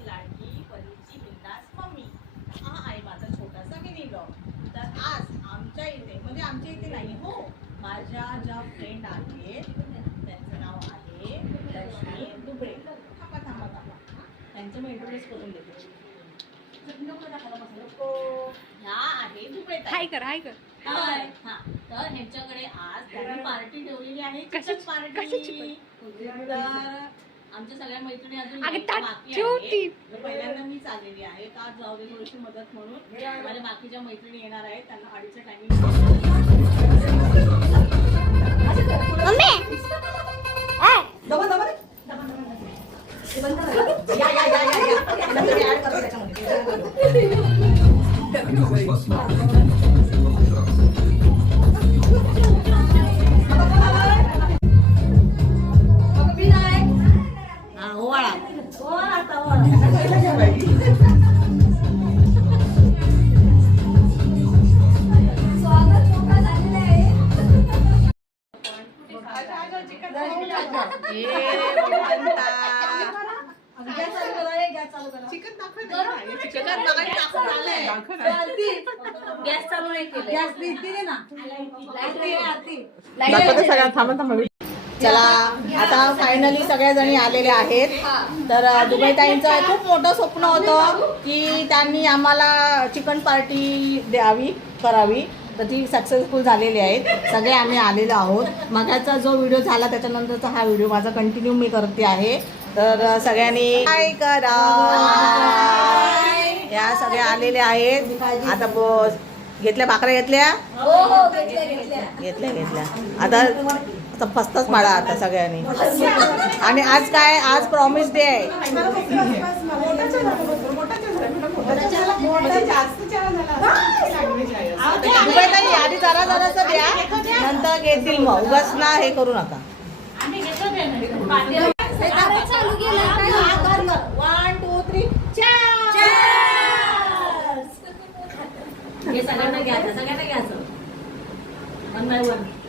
तुमची लाडकी परीची बिंदास मम्मी. हा आहे माझा छोटासा मिनी ब्लॉग. तर आज आमच्या इथे म्हणजे आमच्या इथे नाही हो, माझ्या ज्या फ्रेंड आहेत त्यांचं नाव आहे लक्ष्मी दुबळे. थांबा थांबा थांबा, त्यांचं मी इंट्रोड्यूस करून देते. ह्या आहे दुबळे. हाय कर हाय कर. हाय. हा, तर ह्यांच्याकडे आज त्यांनी पार्टी ठेवलेली आहे, चिकन पार्टी. तर आमच्या सगळ्या मैत्रिणी अजून बाकी आहेत. पहिल्यांदा मीच आलेली आहे, का जाऊ दे थोडीशी मदत म्हणून. माझ्या बाकीच्या मैत्रिणी येणार आहेत, त्यांना अडीचच्या टायमिंग. चला आता फायनली सगळ्या जणी आलेल्या आहेत. तर दुबईताईंचं खूप मोठं स्वप्न होतं की त्यांनी आम्हाला चिकन पार्टी द्यावी करावी, तर ती सक्सेसफुल झालेली आहेत. सगळे आम्ही आलेलो आहोत. मगाचा जो व्हिडिओ झाला त्याच्यानंतरचा हा व्हिडिओ माझा कंटिन्यू मी करते आहे. तर सगळ्यांनी काय करा, या सगळ्या आलेल्या आहेत. आता घेतल्या भाकऱ्या घेतल्या घेतल्या घेतल्या आता फस्तच माडा आता सगळ्यांनी. आणि आज काय, आज प्रॉमिस डे आहे. दुबईताई आधी जरा जरासं द्या, नंतर घेतील मग. उगाच ना हे करू नका. 1 2 3 हे सगळ्यांना घ्यायचं, सगळ्यांना घ्यायचं 1 by 1.